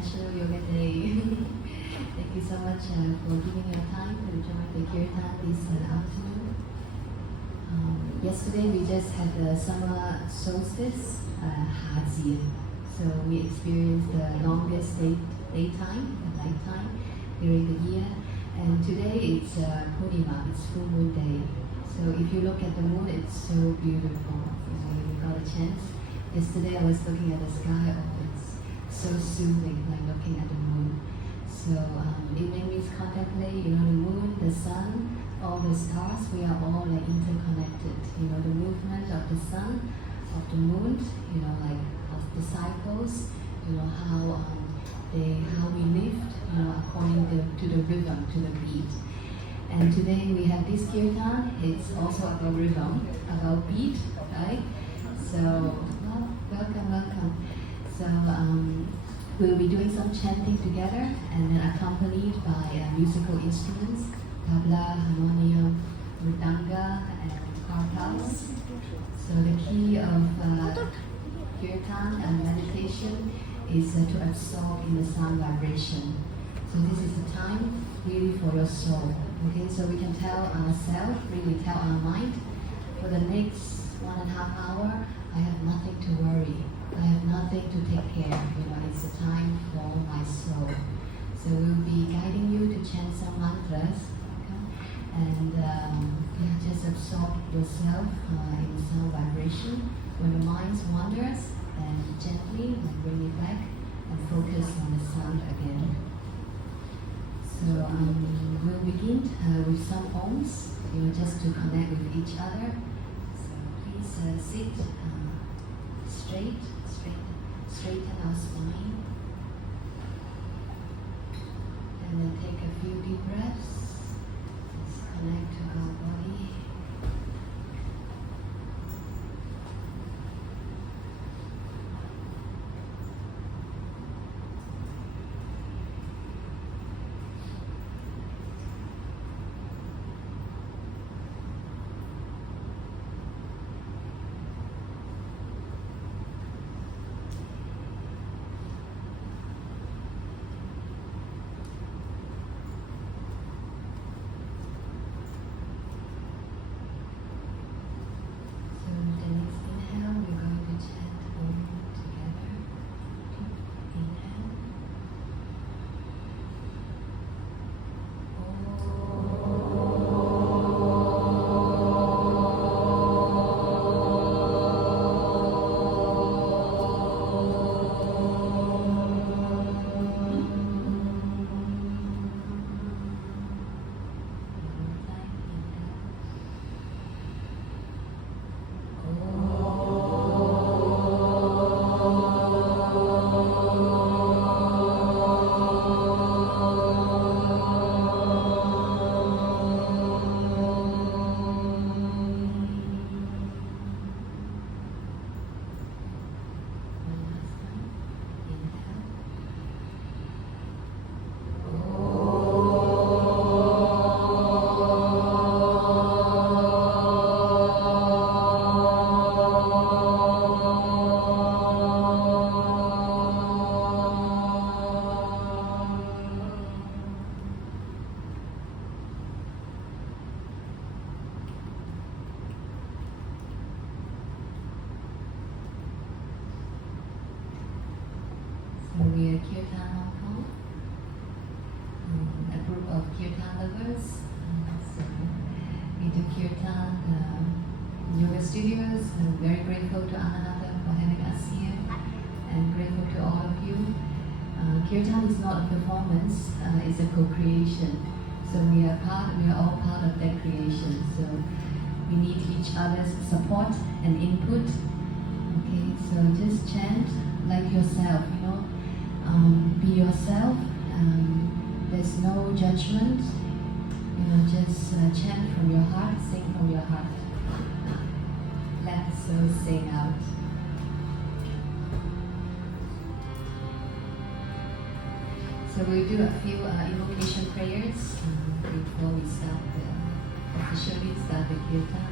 International Yoga Day. Thank you so much for giving your time to join the Kirtan this afternoon. Yesterday we just had the summer solstice, Haji. So we experienced the longest daytime and nighttime during the year. And today it's Purnima, it's full moon day. So if you look at the moon, it's so beautiful. If you got a chance. Yesterday I was looking at the sky, oh, it's so soothing, like looking at the moon. So it made me contemplate, the moon, the sun, all the stars, we are all like interconnected. The movement of the sun, of the moon, like of the cycles, how we live, according to the rhythm, to the beat. And today we have this kirtan, it's also about rhythm, about beat, right? So, welcome. So, we'll be doing some chanting together and then accompanied by musical instruments, tabla, harmonium, mridanga, and kartals. So the key of kirtan and meditation is to absorb in the sound vibration. So this is the time really for your soul. Okay, so we can tell ourselves, really tell our mind, for the next 1.5 hours, I have nothing to worry. I have nothing to take care. It's a time for my soul. So we'll be guiding you to chant some mantras, okay? And just absorb yourself in the sound vibration. When the mind wanders, then gently bring it back and focus on the sound again. So we'll begin with some ohms, just to connect with each other. So please sit straighten our spine, and then take a few deep breaths. Let's connect to our body. We are Kirtan Hong Kong, a group of Kirtan lovers. So we do Kirtan yoga studios. I'm very grateful to Ananda for having us here, and grateful to all of you. Kirtan is not a performance; it's a co-creation. So we are all part of that creation. So we need each other's support and input. Okay, so just chant like yourself. Be yourself. There's no judgment. Just chant from your heart, sing from your heart. Let the soul sing out. So we do a few invocation prayers before we officially start the kirtan.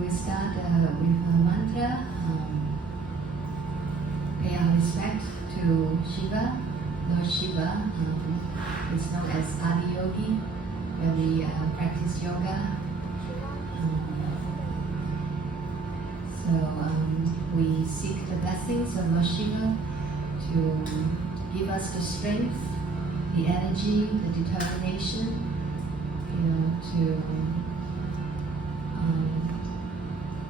We start with a mantra. Pay our respect to Shiva, Lord Shiva. It's known as Adiyogi when we practice yoga. We seek the blessings of Lord Shiva to give us the strength, the energy, the determination,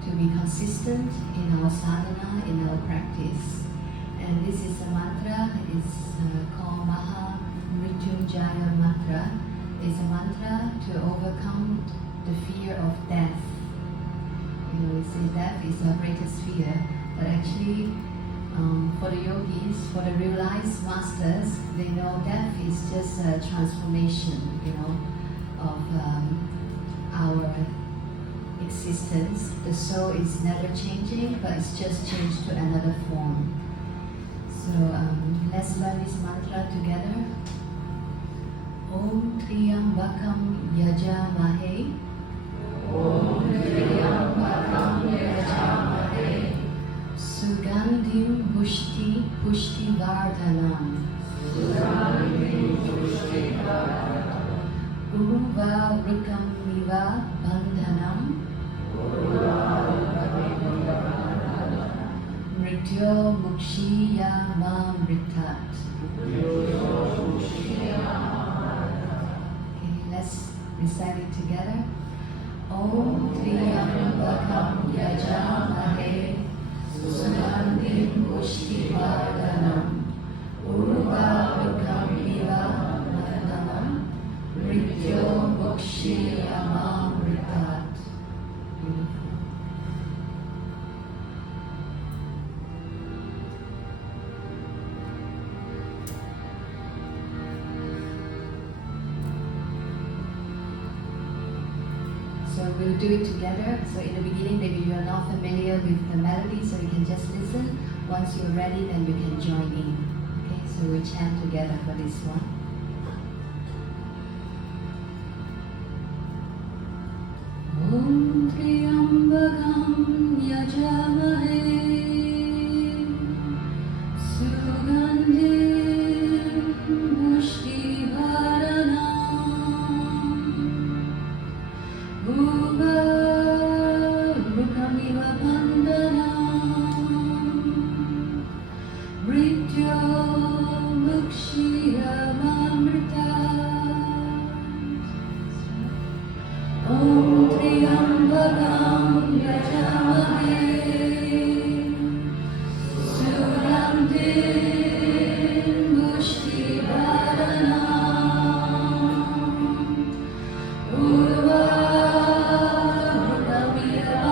to be consistent in our sadhana, in our practice. And this is a mantra. It's called Maha Mrityunjaya mantra. It's a mantra to overcome the fear of death. We say death is our greatest fear, but actually, for the yogis, for the realized masters, they know death is just a transformation, of our existence. The soul is never changing, but it's just changed to another form. So let's learn this mantra together. Om Triyambakam Yajamahe. Om Triyambakam Yajamahe. Sugandhim Pushti Vardhanam. Sugandhim Pushti Vardhanam. Uva Rukam Viva Bandhanam. Mrityo Mukshiya Mamritat. Okay, let's recite it together. Om Triyambakam Yajamahe. Sugandhim Pushti Vardhanam. Urvarukam Iva Bandhanam. Mrityo Mukshiya Mamritat. Beautiful. So we'll do it together. So in the beginning, maybe you are not familiar with the melody, so you can just listen. Once you're ready, then you can join in. Okay, so we chant together for this one. Om Triyambakam Yajamahe. Sugandhim Pushti Vardhanam. Rukamiva Bandhanam. Mrityo Mukshiya Mamritat. Om Triyambakam Yajamahe. Sugandhim Pushti Vardhanam. Urvarukamiva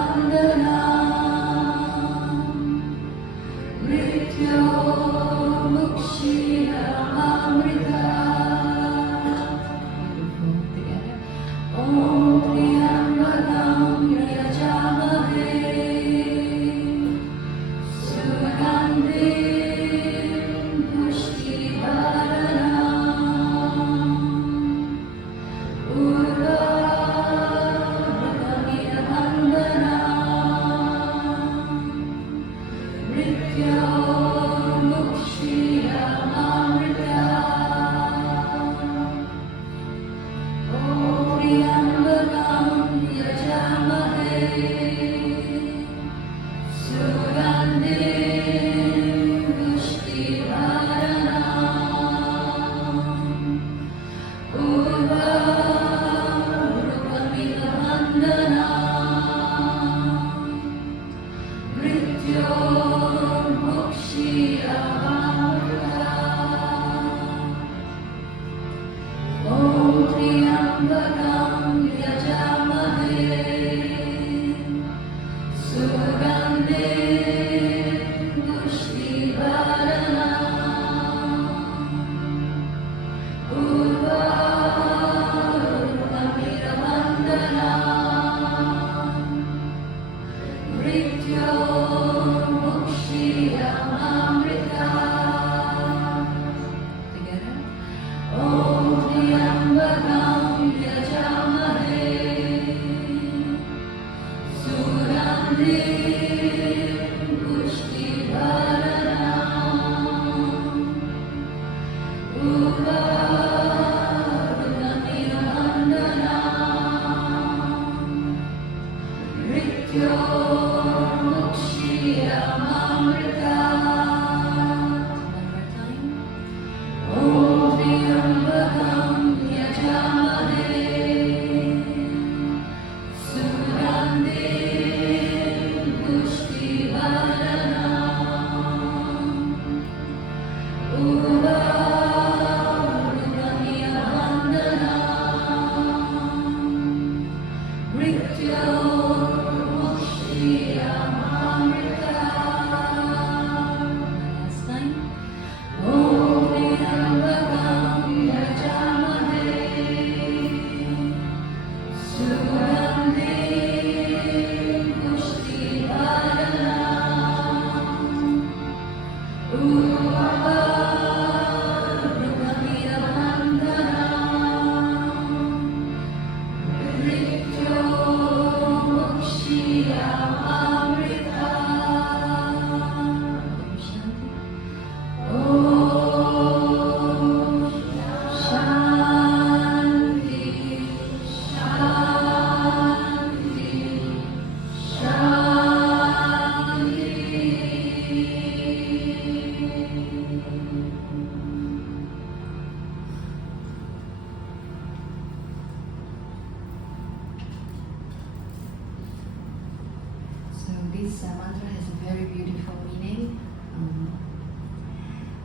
So this mantra has a very beautiful meaning.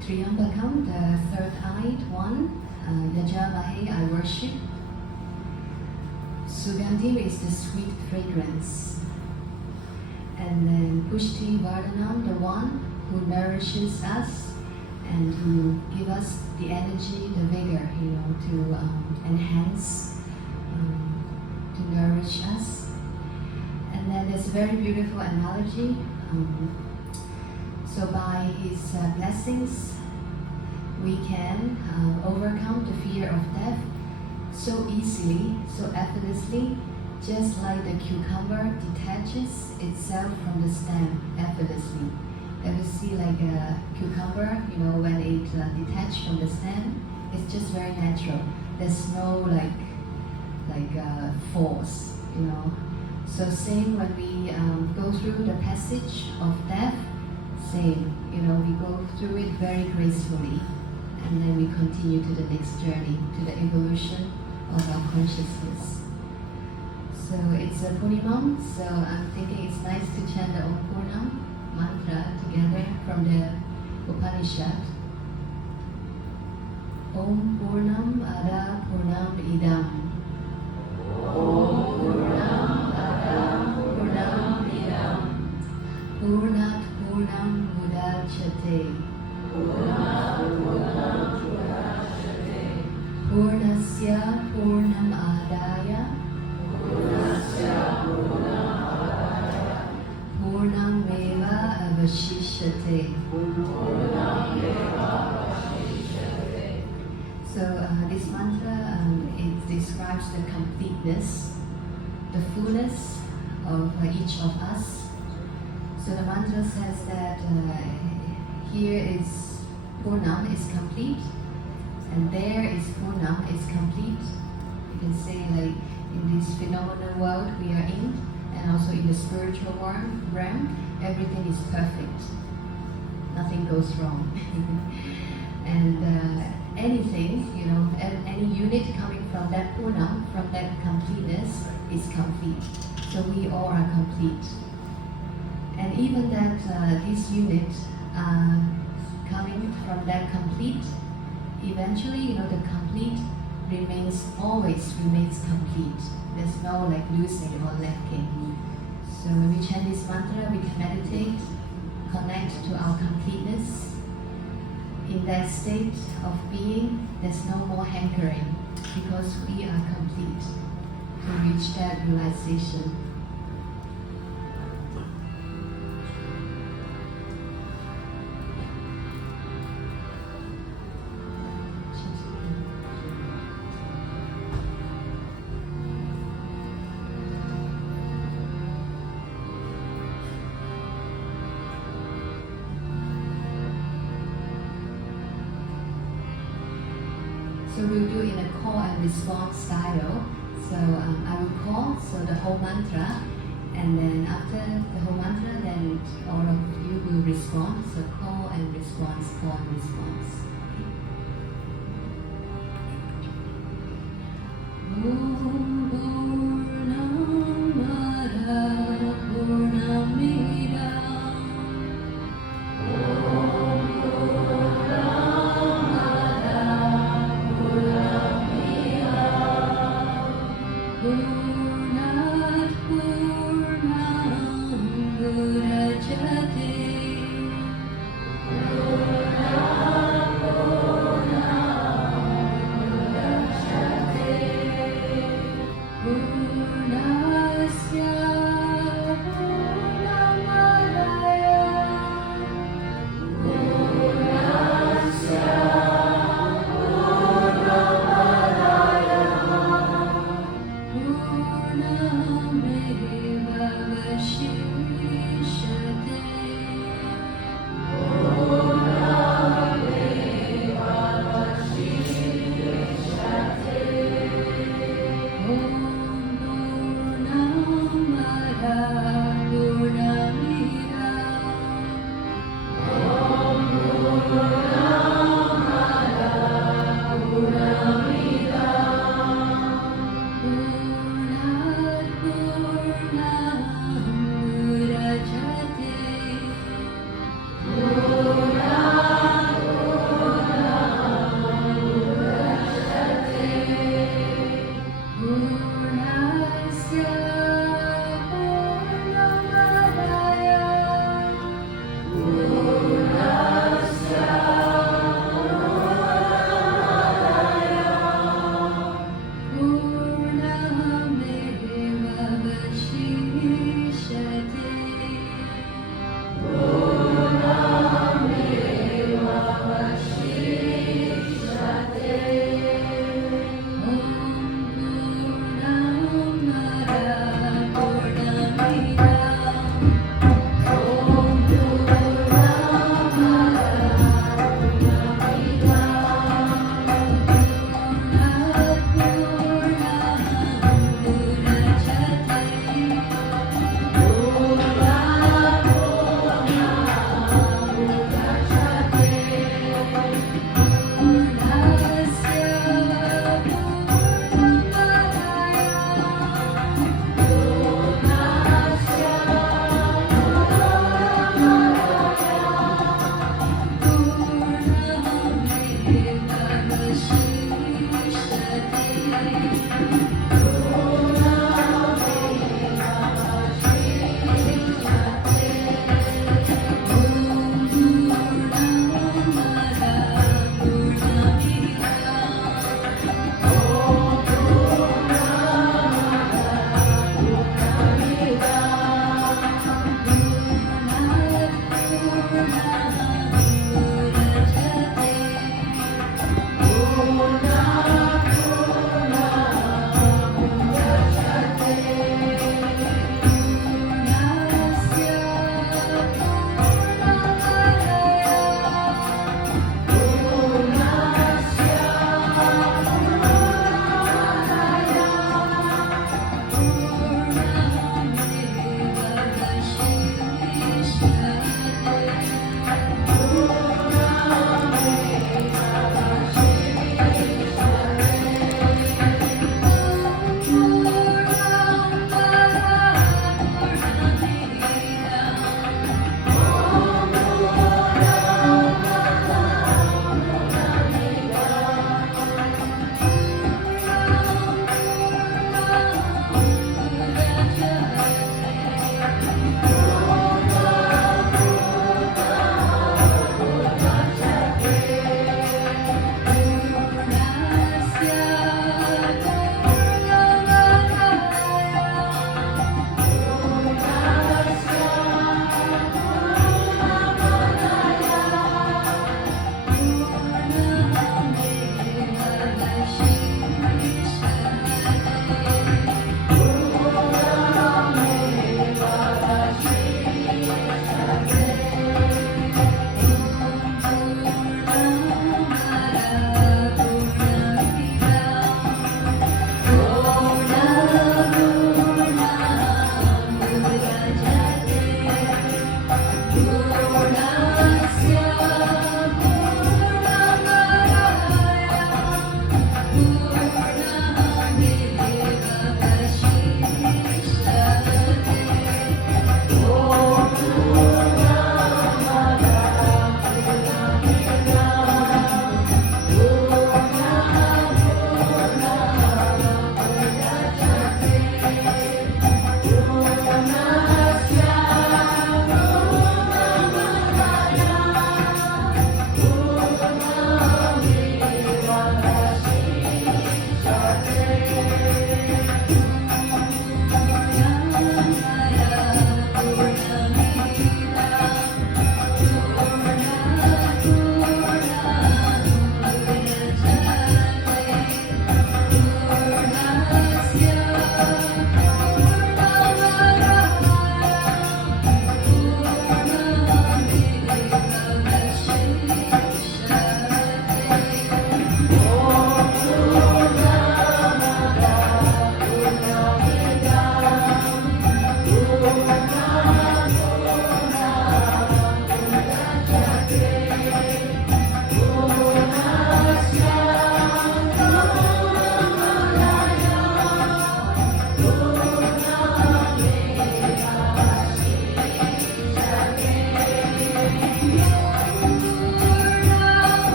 Triambakam, the third-eyed one, Yajavahe, I worship. Sugandhi is the sweet fragrance. And then Pushti Vardhanam, the one who nourishes us and who gives us the energy, the vigor, to enhance, to nourish us. And then there's a very beautiful analogy. So by his blessings, we can overcome the fear of death so easily, so effortlessly, just like the cucumber detaches itself from the stem effortlessly. Ever see like a cucumber, when it detaches from the stem, it's just very natural. There's no force, So same when we go through the passage of death, same, we go through it very gracefully, and then we continue to the next journey, to the evolution of our consciousness. So it's a Purnimam, so I'm thinking it's nice to chant the Om Purnam mantra together from the Upanishad. Om Purnam Ada Purnam Idam. Om Purnam Ada Purnam Idam. Purnat Purnam Mudachyate. Purnat Purnam Mudachyate. Purnasya Purnam Adaya. Purnasya Purnam Adaya. Purnam Meva Avashishyate. Purnam Meva Avashishyate. So this mantra, it describes the completeness, the fullness of each of us. So the mantra says that here is Purnam is complete, and there is Purnam is complete. You can say like in this phenomenal world we are in, and also in the spiritual realm, everything is perfect. Nothing goes wrong. And anything, any unit coming from that Purnam, from that completeness, is complete. So we all are complete. And even that this unit coming from that complete, eventually, the complete always remains complete. There's no losing or lacking. So when we chant this mantra, we can meditate, connect to our completeness. In that state of being, there's no more hankering, because we are complete to reach that realization. So we'll do it in a call and response style. So I will call, so the whole mantra, and then after the whole mantra, then all of you will respond. So call and response, call and response.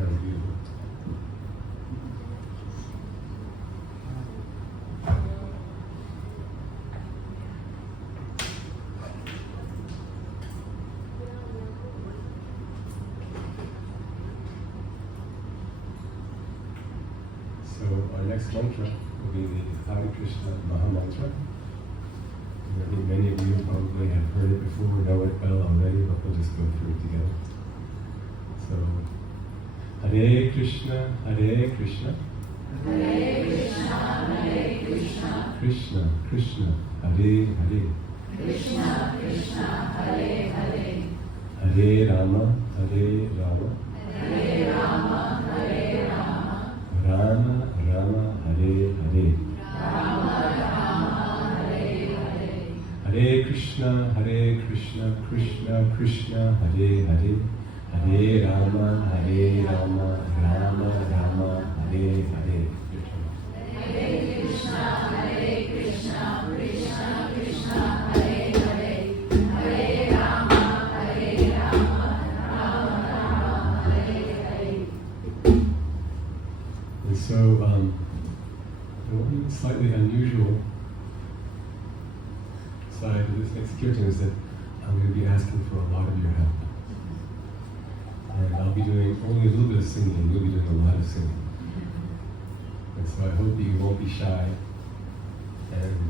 That was beautiful. So our next mantra will be the Hare Krishna Maha Mantra. And I think many of you probably have heard it before, know it well already, but we'll just go through it together. So, Hare Krishna, Hare Krishna. Hare Krishna, Hare Krishna. Krishna, Krishna, Hare Hare. Krishna, Krishna, Hare Hare. Hare Rama, Hare Rama. Hare Rama, Hare Rama. Rama, Rama, Hare Hare. Rama, Rama, Hare Hare. Hare Krishna, Krishna, Krishna, Hare Hare. Hare Rama, Rama, Rama, Hare Hare. Your turn. Hare Krishna, Krishna, Krishna, Hare Hare. Hare Rama, Rama, Rama, Hare Hare. And so, one slightly unusual side of this next kirtan is that I'm going to be asking for a lot of your help. And I'll be doing only a little bit of singing, you'll be doing a lot of singing. And so I hope that you won't be shy and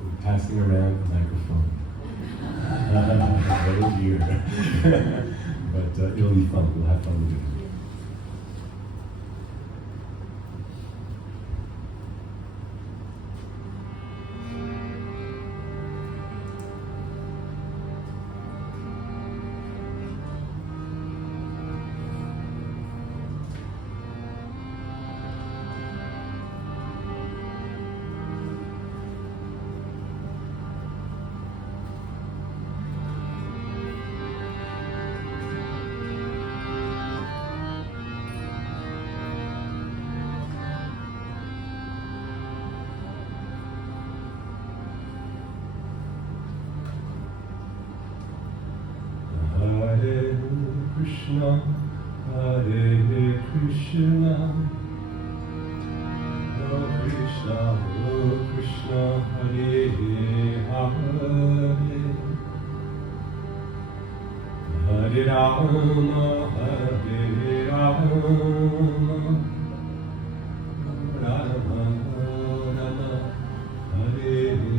we'll be passing around the microphone. Oh dear. But it'll be fun, we'll have fun with it. Hare Krishna, Hare Krishna, Krishna, Krishna, Hare Hare, Hare Rama, Hare Rama, Rama Rama, Hare Hare.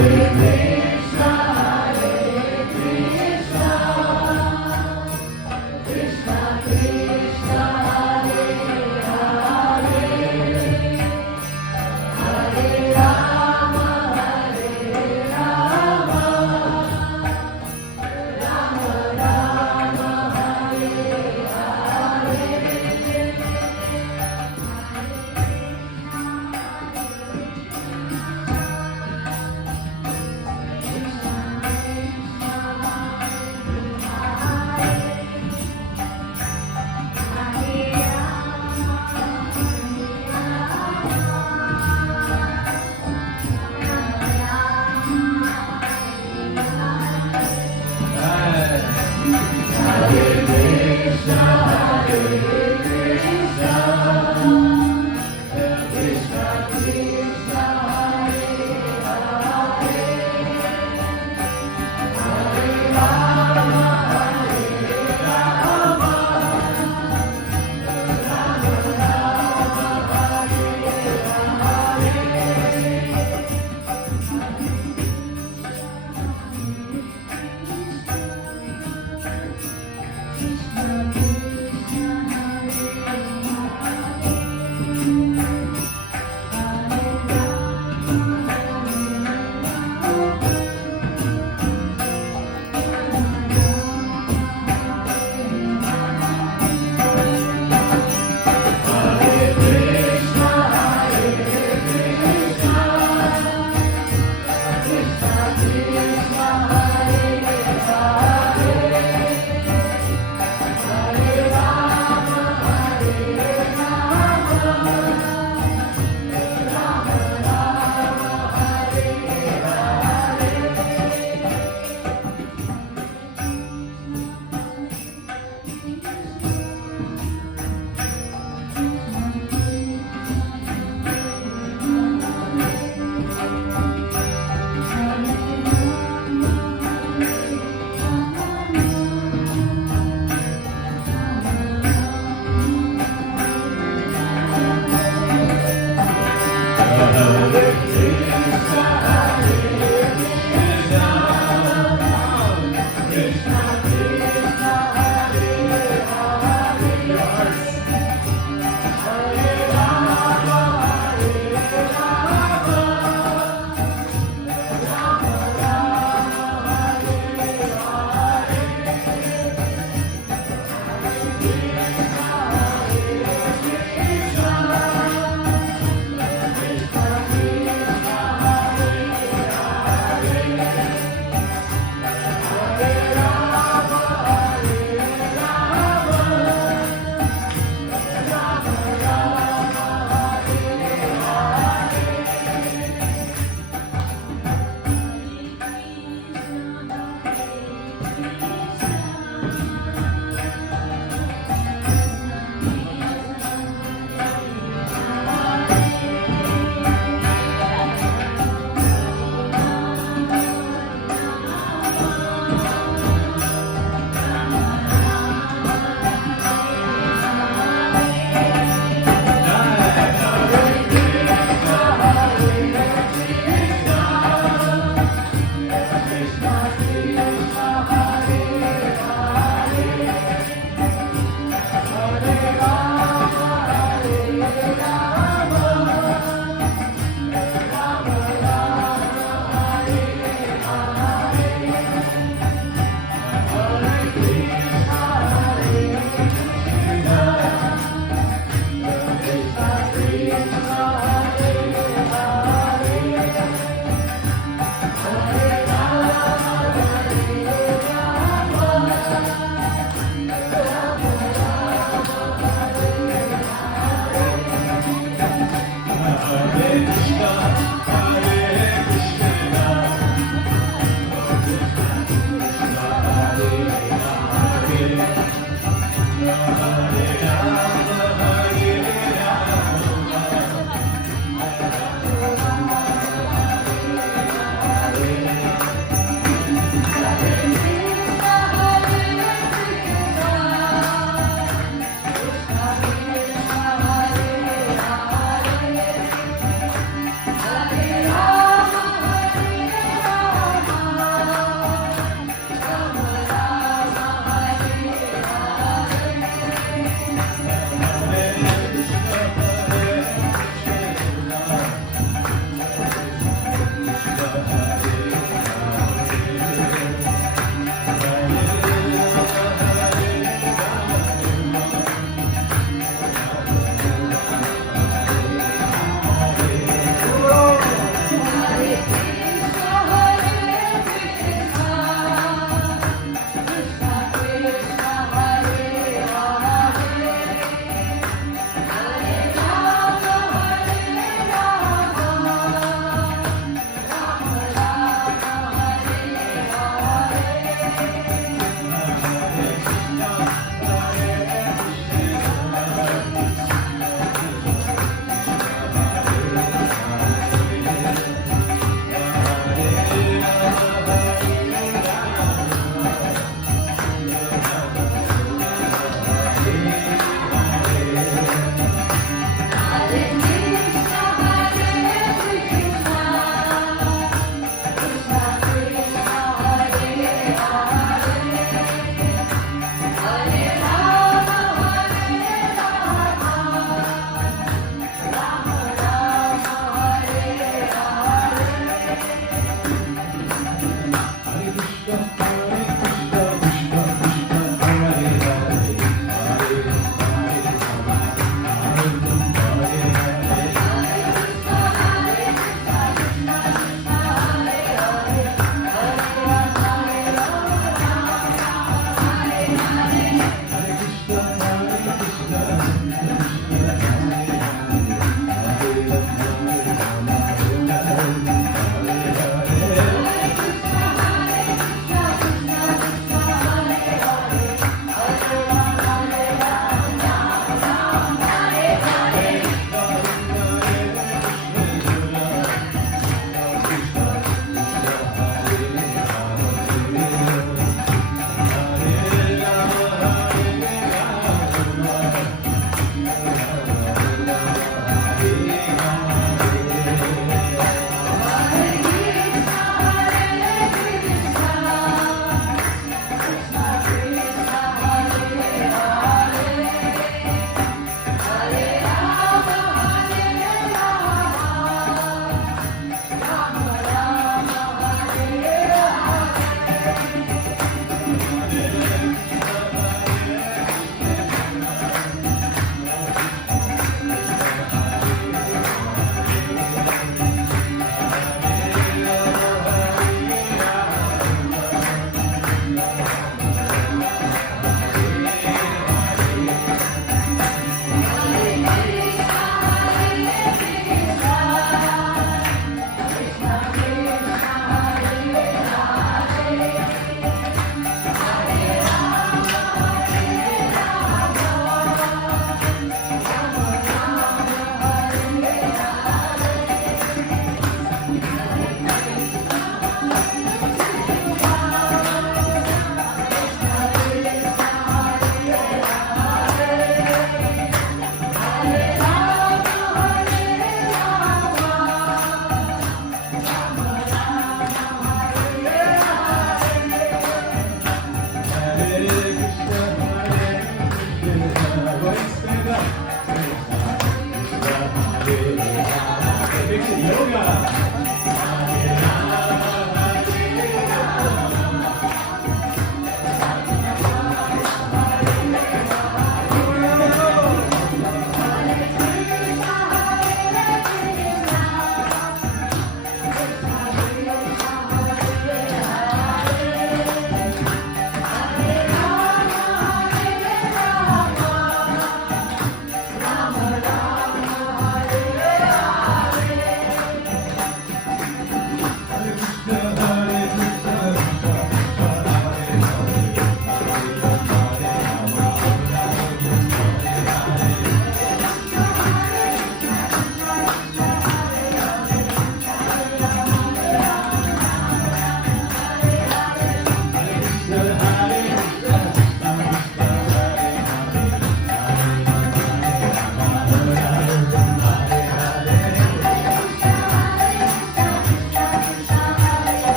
Hare